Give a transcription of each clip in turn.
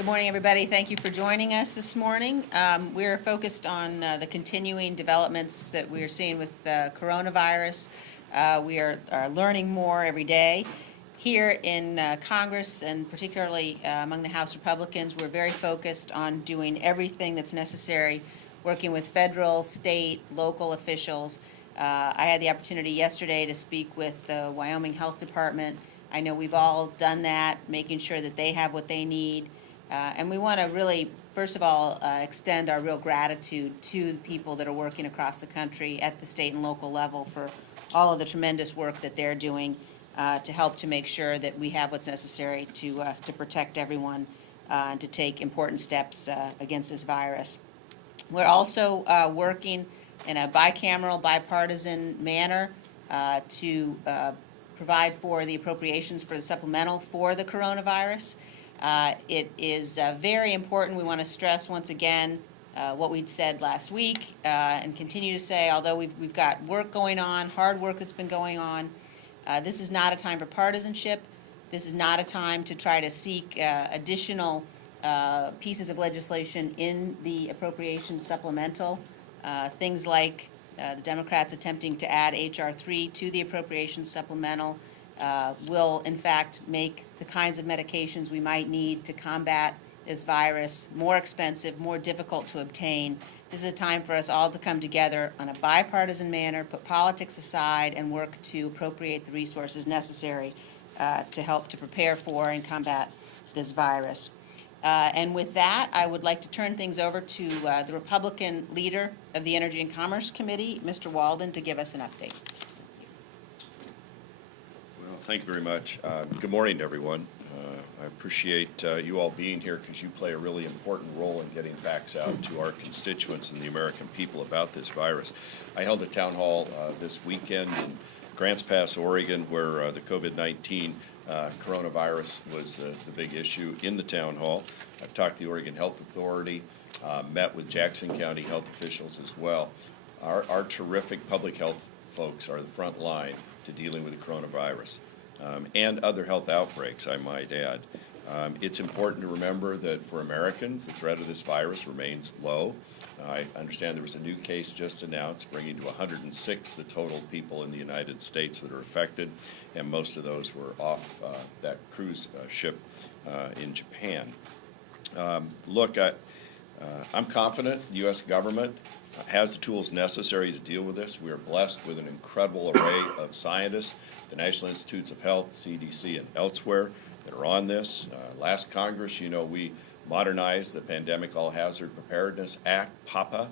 Good morning, everybody. Thank you for joining us this morning. We're focused on the continuing developments that we're seeing with coronavirus. We are learning more every day. Here in Congress, and particularly among the House Republicans, we're very focused on doing everything that's necessary, working with federal, state, local officials. I had the opportunity yesterday to speak with the Wyoming Health Department. I know we've all done that, making sure that they have what they need. And we want to really, first of all, extend our real gratitude to the people that are working across the country at the state and local level for all of the tremendous work that they're doing to help to make sure that we have what's necessary to protect everyone and to take important steps against this virus. We're also working in a bicameral, bipartisan manner to provide for the appropriations for the supplemental for the coronavirus. It is very important. We want to stress once again what we'd said last week and continue to say, although we've got work going on, hard work that's been going on, this is not a time for partisanship. This is not a time to try to seek additional pieces of legislation in the appropriations supplemental. Things like the Democrats attempting to add H.R. 3 to the appropriations supplemental will, in fact, make the kinds of medications we might need to combat this virus more expensive, more difficult to obtain. This is a time for us all to come together on a bipartisan manner, put politics aside, and work to appropriate the resources necessary to help to prepare for and combat this virus. And with that, I would like to turn things over to the Republican leader of the Energy and Commerce Committee, Mr. Walden, to give us an update. Well, thank you very much. Good morning to everyone. I appreciate you all being here because you play a really important role in getting facts out to our constituents and the American people about this virus. I held a town hall this weekend in Grants Pass, Oregon, where the COVID-19 coronavirus was the big issue in the town hall. I've talked to the Oregon Health Authority, met with Jackson County health officials as well. Our terrific public health folks are the front line to dealing with the coronavirus and other health outbreaks, I might add. It's important to remember that for Americans, the threat of this virus remains low. I understand there was a new case just announced, bringing to 106 the total people in the United States that are affected, and most of those were off that cruise ship in Japan. Look, I'm confident the U.S. government has the tools necessary to deal with this. We are blessed with an incredible array of scientists, the National Institutes of Health, CDC, and elsewhere that are on this. Last Congress, we modernized the Pandemic All-Hazard Preparedness Act, PAPA,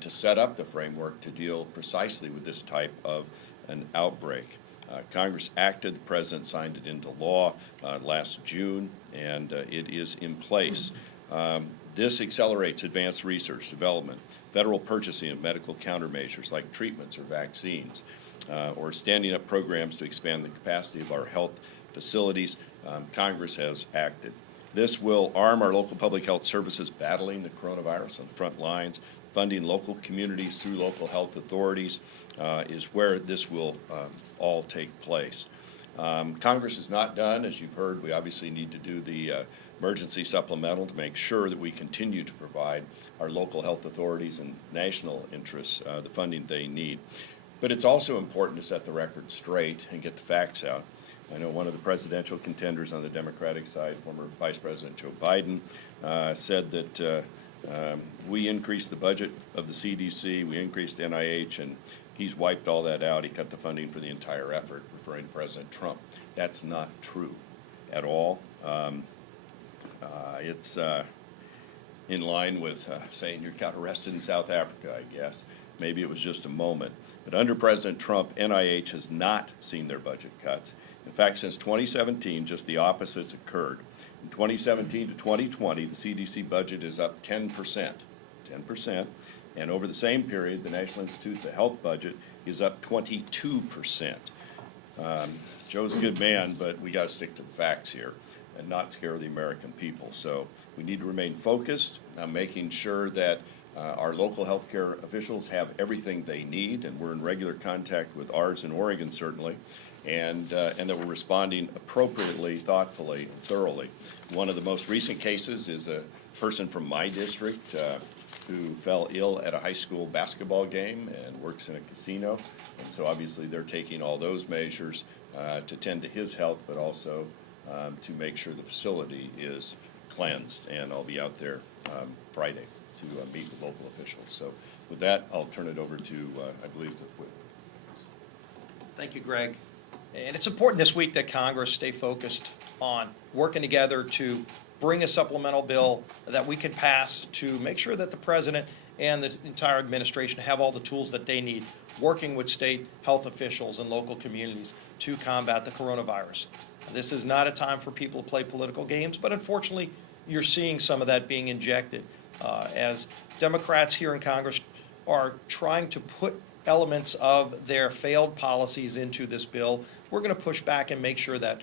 to set up the framework to deal precisely with this type of an outbreak. Congress acted, the President signed it into law last June, and it is in place. This accelerates advanced research, development, federal purchasing of medical countermeasures like treatments or vaccines, or standing up programs to expand the capacity of our health facilities. Congress has acted. This will arm our local public health services battling the coronavirus on the front lines. Funding local communities through local health authorities is where this will all take place. Congress is not done. As you've heard, we obviously need to do the emergency supplemental to make sure that we continue to provide our local health authorities and national interests the funding they need. But it's also important to set the record straight and get the facts out. I know one of the presidential contenders on the Democratic side, former Vice President Joe Biden, said that we increased the budget of the CDC, we increased NIH, and he's wiped all that out. He cut the funding for the entire effort, referring to President Trump. That's not true at all. It's in line with saying you got arrested in South Africa, I guess. Maybe it was just a moment. But under President Trump, NIH has not seen their budget cuts. In fact, since 2017, just the opposites occurred. From 2017 to 2020, the CDC budget is up 10%, and over the same period, the National Institutes of Health budget is up 22%. Joe's a good man, but we got to stick to the facts here and not scare the American people. So we need to remain focused on making sure that our local healthcare officials have everything they need, and we're in regular contact with ours in Oregon, certainly, and that we're responding appropriately, thoughtfully, and thoroughly. One of the most recent cases is a person from my district who fell ill at a high school basketball game and works in a casino. And so obviously they're taking all those measures to tend to his health, but also to make sure the facility is cleansed. And I'll be out there Friday to meet with local officials. So with that, I'll turn it over to, I believe, the witness. Thank you, Greg. And it's important this week that Congress stay focused on working together to bring a supplemental bill that we can pass to make sure that the president and the entire administration have all the tools that they need, working with state health officials and local communities to combat the coronavirus. This is not a time for people to play political games, but unfortunately, you're seeing some of that being injected as Democrats here in Congress are trying to put elements of their failed policies into this bill. We're going to push back and make sure that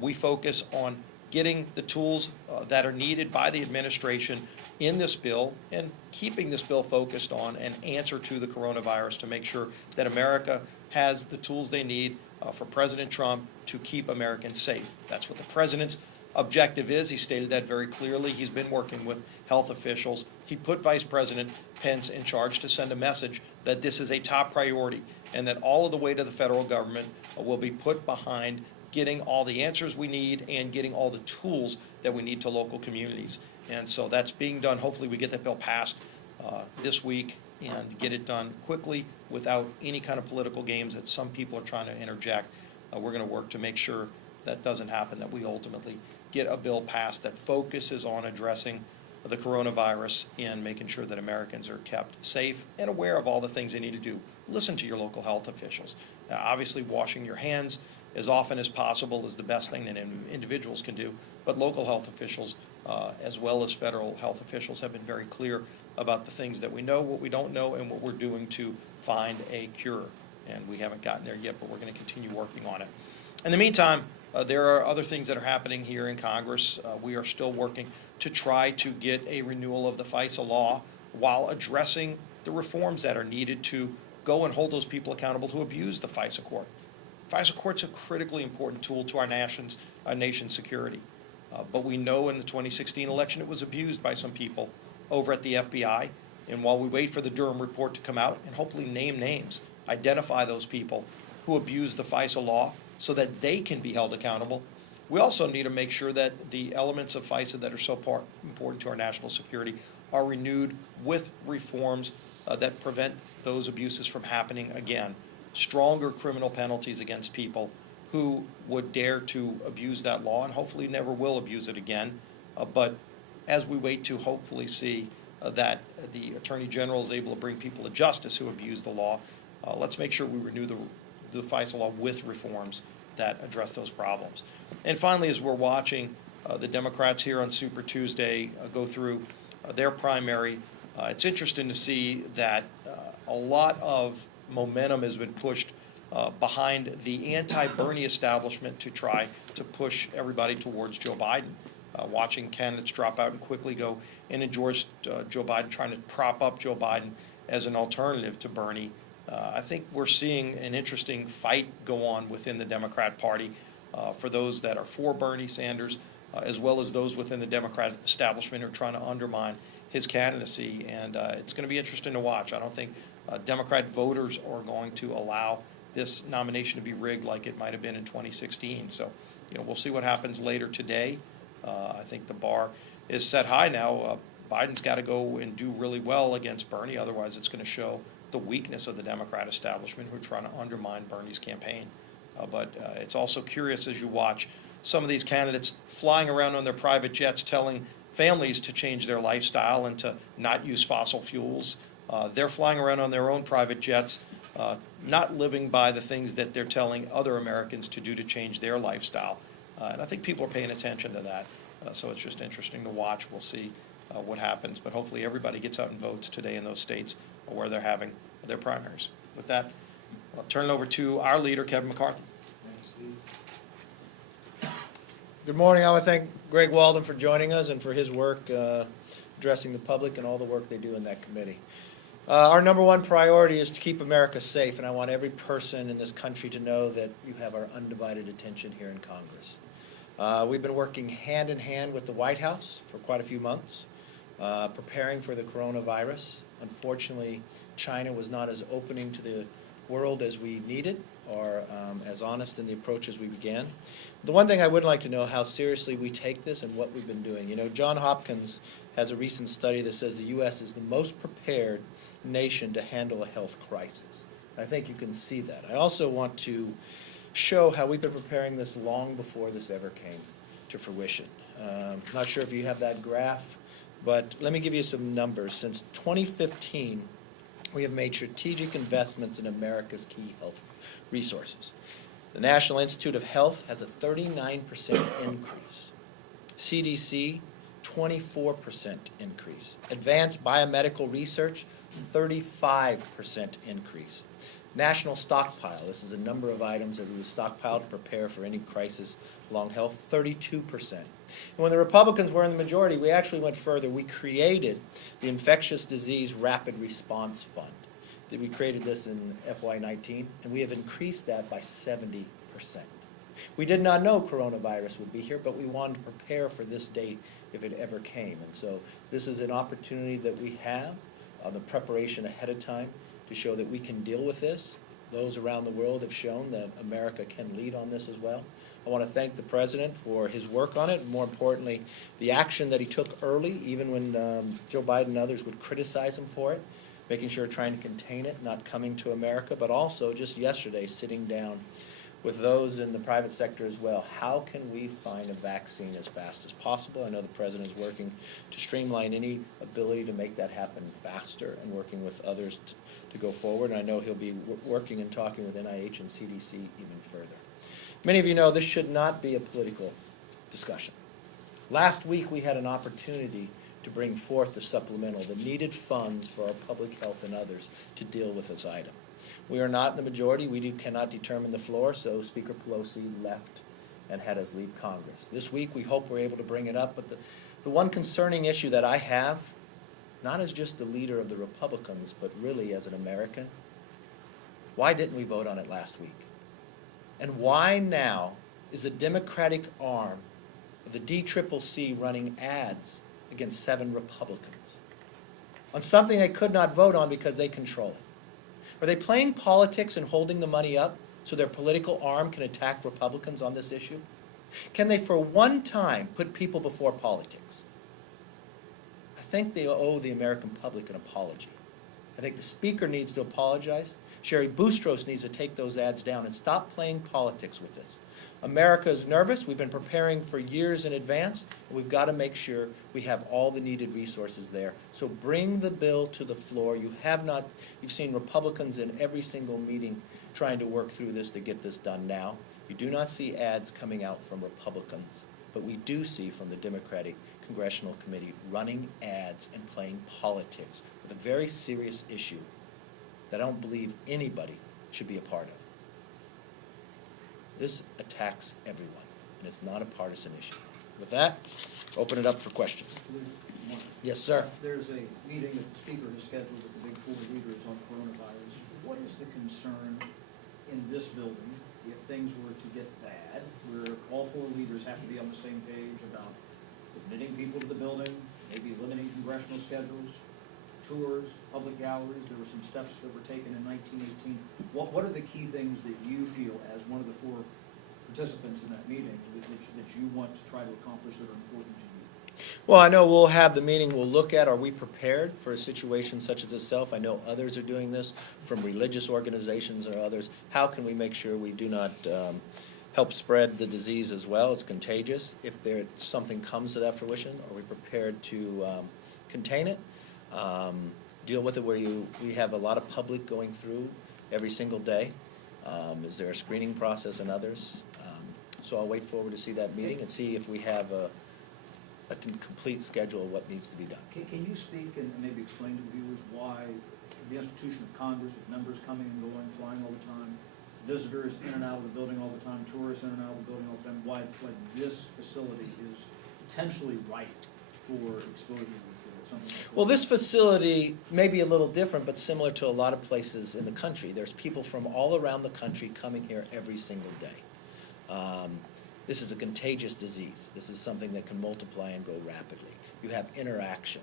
we focus on getting the tools that are needed by the administration in this bill and keeping this bill focused on an answer to the coronavirus to make sure that America has the tools they need for President Trump to keep Americans safe. That's what the president's objective is. He stated that very clearly. He's been working with health officials. He put Vice President Pence in charge to send a message that this is a top priority and that all of the weight of the federal government will be put behind getting all the answers we need and getting all the tools that we need to local communities. And so that's being done. Hopefully we get that bill passed this week and get it done quickly without any kind of political games that some people are trying to interject. We're going to work to make sure that doesn't happen, that we ultimately get a bill passed that focuses on addressing the coronavirus and making sure that Americans are kept safe and aware of all the things they need to do. Listen to your local health officials. Obviously, washing your hands as often as possible is the best thing that individuals can do, but local health officials as well as federal health officials have been very clear about the things that we know, what we don't know, and what we're doing to find a cure. And we haven't gotten there yet, but we're going to continue working on it. In the meantime, there are other things that are happening here in Congress. We are still working to try to get a renewal of the FISA law while addressing the reforms that are needed to go and hold those people accountable who abuse the FISA court. FISA court's a critically important tool to our nation's security. But we know in the 2016 election it was abused by some people over at the FBI. And while we wait for the Durham report to come out and hopefully name names, identify those people who abuse the FISA law so that they can be held accountable, we also need to make sure that the elements of FISA that are so important to our national security are renewed with reforms that prevent those abuses from happening again. Stronger criminal penalties against people who would dare to abuse that law and hopefully never will abuse it again. But as we wait to hopefully see that the Attorney General is able to bring people to justice who abuse the law, let's make sure we renew the FISA law with reforms that address those problems. And finally, as we're watching the Democrats here on Super Tuesday go through their primary, it's interesting to see that a lot of momentum has been pushed behind the anti-Bernie establishment to try to push everybody towards Joe Biden. Watching candidates drop out and quickly go and endorse Joe Biden, trying to prop up Joe Biden as an alternative to Bernie. I think we're seeing an interesting fight go on within the Democrat Party for those that are for Bernie Sanders, as well as those within the Democrat establishment who are trying to undermine his candidacy. And it's going to be interesting to watch. I don't think Democrat voters are going to allow this nomination to be rigged like it might have been in 2016. So, we'll see what happens later today. I think the bar is set high now. Biden's got to go and do really well against Bernie. Otherwise, it's going to show the weakness of the Democrat establishment who are trying to undermine Bernie's campaign. But it's also curious as you watch some of these candidates flying around on their private jets telling families to change their lifestyle and to not use fossil fuels. They're flying around on their own private jets, not living by the things that they're telling other Americans to do to change their lifestyle. And I think people are paying attention to that. So it's just interesting to watch. We'll see what happens. But hopefully everybody gets out and votes today in those states where they're having their primaries. With that, I'll turn it over to our leader, Kevin McCarthy. Thanks, Steve. Good morning. I want to thank Greg Walden for joining us and for his work addressing the public and all the work they do in that committee. Our number one priority is to keep America safe, and I want every person in this country to know that you have our undivided attention here in Congress. We've been working hand in hand with the White House for quite a few months, preparing for the coronavirus. Unfortunately, China was not as opening to the world as we needed, or as honest in the approach as we began. The one thing I would like to know how seriously we take this and what we've been doing. You know, John Hopkins has a recent study that says the U.S. is the most prepared nation to handle a health crisis. I think you can see that. I also want to show how we've been preparing this long before this ever came to fruition. Not sure if you have that graph, but let me give you some numbers. Since 2015, we have made strategic investments in America's key health resources. The National Institute of Health has a 39% increase. CDC, 24% increase. Advanced biomedical research, 35% increase. National stockpile, this is a number of items that we stockpile to prepare for any crisis along health, 32%. And when the Republicans were in the majority, we actually went further. We created the Infectious Disease Rapid Response Fund. We created this in FY19, and we have increased that by 70%. We did not know coronavirus would be here, but we wanted to prepare for this day if it ever came. And so this is an opportunity that we have on the preparation ahead of time to show that we can deal with this. Those around the world have shown that America can lead on this as well. I want to thank the President for his work on it, and more importantly, the action that he took early, even when Joe Biden and others would criticize him for it, making sure trying to contain it, not coming to America, but also just yesterday sitting down with those in the private sector as well. How can we find a vaccine as fast as possible? I know the President is working to streamline any ability to make that happen faster and working with others to go forward. And I know he'll be working and talking with NIH and CDC even further. Many of you know this should not be a political discussion. Last week we had an opportunity to bring forth the supplemental, the needed funds for our public health and others to deal with this item. We are not in the majority. We cannot determine the floor, so Speaker Pelosi left and had us leave Congress. This week we hope we're able to bring it up, but the one concerning issue that I have, not as just the leader of the Republicans, but really as an American, why didn't we vote on it last week? And why now is the Democratic arm of the DCCC running ads against 7 Republicans on something they could not vote on because they control it? Are they playing politics and holding the money up so their political arm can attack Republicans on this issue? Can they for one time put people before politics? I think they owe the American public an apology. I think the Speaker needs to apologize. Sherry Boustros needs to take those ads down and stop playing politics with this. America is nervous. We've been preparing for years in advance. And we've got to make sure we have all the needed resources there. So bring the bill to the floor. You've seen Republicans in every single meeting trying to work through this to get this done now. You do not see ads coming out from Republicans, but we do see from the Democratic Congressional Committee running ads and playing politics with a very serious issue that I don't believe anybody should be a part of. This attacks everyone, and it's not a partisan issue. With that, open it up for questions. Yes, sir. There's a meeting that the Speaker has scheduled with the big 4 leaders on coronavirus. What is the concern in this building if things were to get bad, where all 4 leaders have to be on the same page about admitting people to the building, maybe limiting congressional schedules, tours, public galleries? There were some steps that were taken in 1918. What are the key things that you feel as one of the 4 participants in that meeting that you want to try to accomplish that are important to you? Well, I know we'll have the meeting, we'll look at, are we prepared for a situation such as itself? I know others are doing this, from religious organizations or others. How can we make sure we do not help spread the disease as well? It's contagious. If something comes to that fruition, are we prepared to contain it? Deal with it where we have a lot of public going through every single day. Is there a screening process and others? So I'll wait forward to see that meeting and see if we have a complete schedule of what needs to be done. Can you speak and maybe explain to the viewers why the institution of Congress, with members coming and going, flying all the time, visitors in and out of the building all the time, tourists in and out of the building all the time, why this facility is potentially ripe for exposure with something like that? Well, this facility may be a little different, but similar to a lot of places in the country. There's people from all around the country coming here every single day. This is a contagious disease. This is something that can multiply and go rapidly. You have interaction.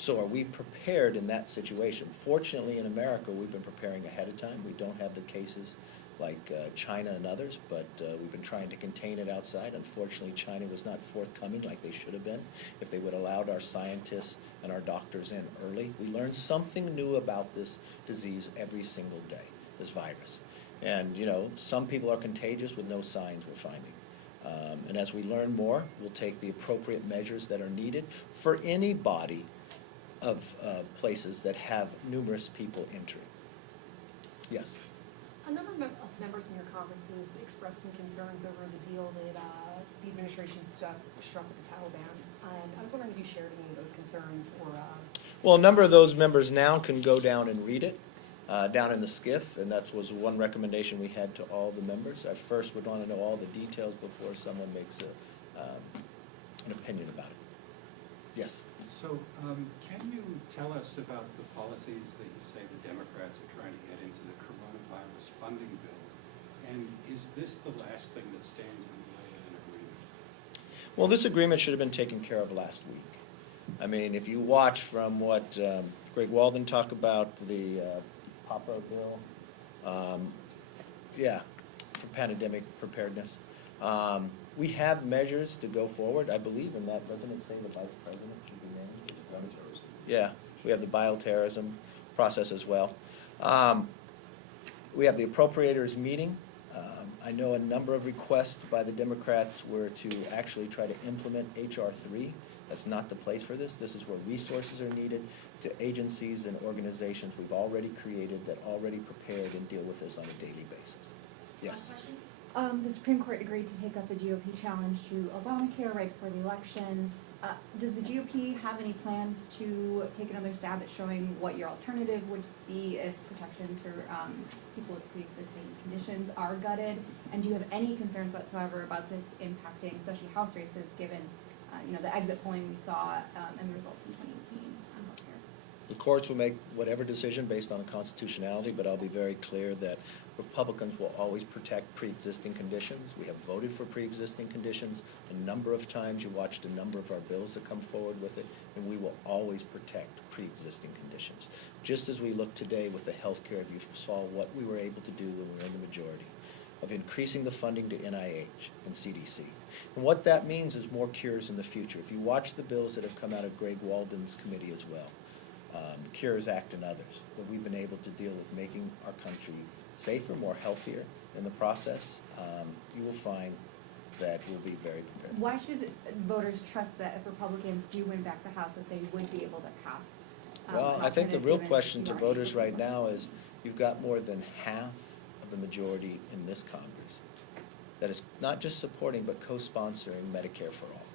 So are we prepared in that situation? Fortunately, in America, we've been preparing ahead of time. We don't have the cases like China and others, but we've been trying to contain it outside. Unfortunately, China was not forthcoming like they should have been. If they would have allowed our scientists and our doctors in early, we learn something new about this disease every single day, this virus. And, you know, some people are contagious with no signs we're finding. And as we learn more, we'll take the appropriate measures that are needed for any body of places that have numerous people entering. Yes? A number of members in your conference have expressed some concerns over the deal that the administration struck with the Taliban. And I was wondering if you shared any of those concerns or... Well, a number of those members now can go down and read it, down in the SCIF, and that was one recommendation we had to all the members. I first would want to know all the details before someone makes an opinion about it. Yes? So, can you tell us about the policies that you say the Democrats are trying to get into the coronavirus funding bill? And is this the last thing that stands in the way of an agreement? Well, this agreement should have been taken care of last week. I mean, if you watch from what Greg Walden talked about, the PAPA bill, yeah, for pandemic preparedness. We have measures to go forward. I believe in that. Doesn't it say the vice president should be named? Yeah, we have the bioterrorism process as well. We have the appropriators meeting. I know a number of requests by the Democrats were to actually try to implement H.R. 3. That's not the place for this. This is where resources are needed to agencies and organizations we've already created that already prepared and deal with this on a daily basis. Yes? The Supreme Court agreed to take up the GOP challenge to Obamacare right before the election. Does the GOP have any plans to take another stab at showing what your alternative would be if protections for people with pre-existing conditions are gutted? And do you have any concerns whatsoever about this impacting, especially House races, given the exit polling we saw and the results in 2018 on healthcare? The courts will make whatever decision based on the constitutionality, but I'll be very clear that Republicans will always protect pre-existing conditions. We have voted for pre-existing conditions a number of times. You watched a number of our bills that come forward with it, and we will always protect pre-existing conditions. Just as we look today with the health care, you saw what we were able to do when we were in the majority, of increasing the funding to NIH and CDC. And what that means is more cures in the future. If you watch the bills that have come out of Greg Walden's committee as well, the Cures Act and others, that we've been able to deal with making our country safer, more healthier in the process, you will find that we'll be very prepared. Why should voters trust that if Republicans do win back the House, that they would be able to pass? Well, an I think the alternative real given question to you aren't voters able to right pass? now is, you've got more than half of the majority in this Congress that is not just supporting but co-sponsoring Medicare for all.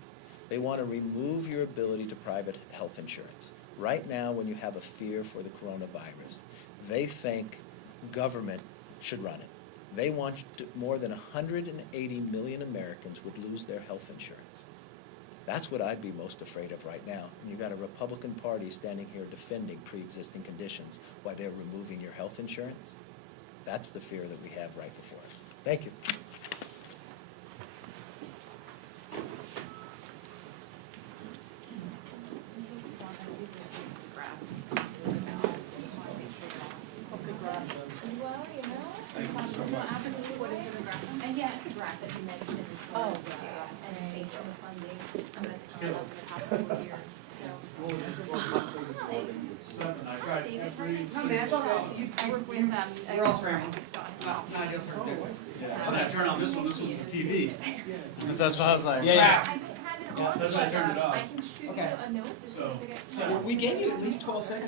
They want to remove your ability to private health insurance. Right now, when you have a fear for the coronavirus, they think government should run it. They want more than 180 million Americans would lose their health insurance. That's what I'd be most afraid of right now. And you've got a Republican Party standing here defending pre-existing conditions while they're removing your health insurance. That's the fear that we have right before us. Thank you. And yeah, it's a graph that you mentioned as far as education funding, and that's gone up in the past couple of years, so. I tried every No, man, it's all right. I work with them. We're all scrambling. No, I just heard this. Okay, turn on this one, this one's the TV. Because that's what I was like, Yeah, yeah. crap. I have it on, That's why I turned it but off. I can shoot you Okay. a note as soon as I get. So we gave you at least 12 seconds.